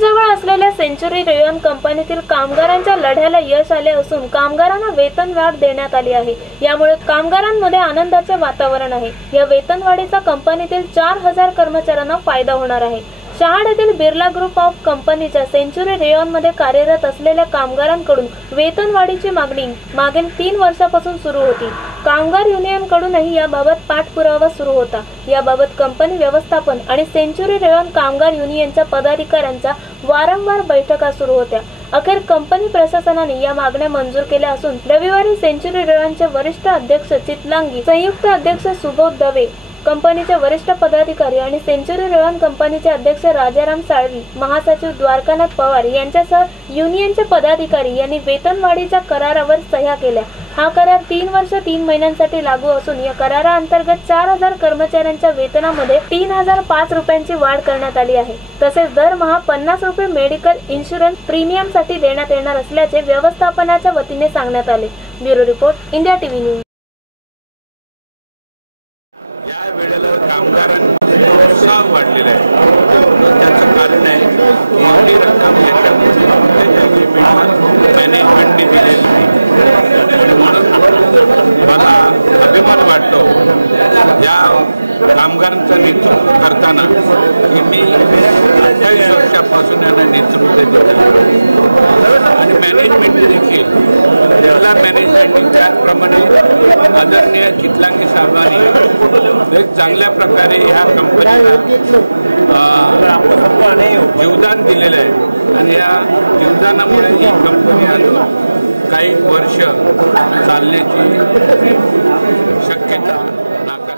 जवळ असलेल्या century rayon कंपनीतील कामगारांच्या लढ्याला यश आले असून कामगारांना वेतनवाढ देण्यात आली आहे। यामुळे कामगारांमध्ये आनंदाचे वातावरण आहे। या वेतनवाढीचा कंपनीतील 4000 कर्मचाऱ्यांना फायदा होणार आहे। शहाड येथील बिर्ला ग्रुप ऑफ कंपनीच्या सेंचुरी रेयॉनमध्ये कार्यरत असलेल्या कामगारांकडून वेतनवाढीची मागणी मागील 3 वर्षापासून सुरू होती। कामगार युनियनकडूनही याबाबत पाठपुरावा सुरू होता। याबाबत कंपनी व्यवस्थापन आणि सेंचुरी रेयॉन कामगार युनियनच्या पदाधिकाऱ्यांच्या वारंवार बैठका सुरू होत्या। अखेर कंपनी प्रशासनाने या मागण्या मंजूर केल्या असून रविवारी सेंचुरी रेयॉनचे वरिष्ठ अध्यक्ष चितलांगी, संयुक्त अध्यक्ष सुबोध दवे, कंपनीचे वरिष्ठ पदाधिकारी आणि सेंचुरी रेयॉन कंपनीचे अध्यक्ष राजाराम साळवी, महासचिव द्वारकानाथ पवार यांच्यासह युनियनचे पदाधिकारी यांनी वेतनवाढीच्या करारावर सह्या केल्या। हा करार 3 वर्ष 3 महिन्यांसाठी लागू असून या कराराअंतर्गत 4000 कर्मचाऱ्यांच्या वेतनामध्ये 3005 रुपयांची वाढ करण्यात आली आहे। तसेच दरमहा 50 रुपये मेडिकल इन्शुरन्स प्रीमियमसाठी देण्यात येणार असल्याचे व्यवस्थापनाच्या वतीने सांगण्यात आले। Bureau report, India TV news. या वेळेला कामगारांमध्ये जो उत्साह वाढलेला आहे त्याचं कारण आहे की एवढी रक्कम याच्यामध्ये त्याच्या एग्रीमेंटला मॅनेजमेंटने दिलेली नाही आणि म्हणून मला अभिमान वाटतो या कामगारांचं नेतृत्व करताना की मी 28 वर्षापासून यांना नेतृत्व देतो आणि मॅनेजमेंटने देखील बिर्ला मॅनेजमेंटने त्याचप्रमाणे आदरणीय चितलांगी साहेबांनी एक चांगल्या प्रकारे ह्या कंपनीला योगदान दिलेलं आहे आणि या योगदानामुळे ही कंपनी अजून काही वर्ष चालण्याची शक्यता नाकारता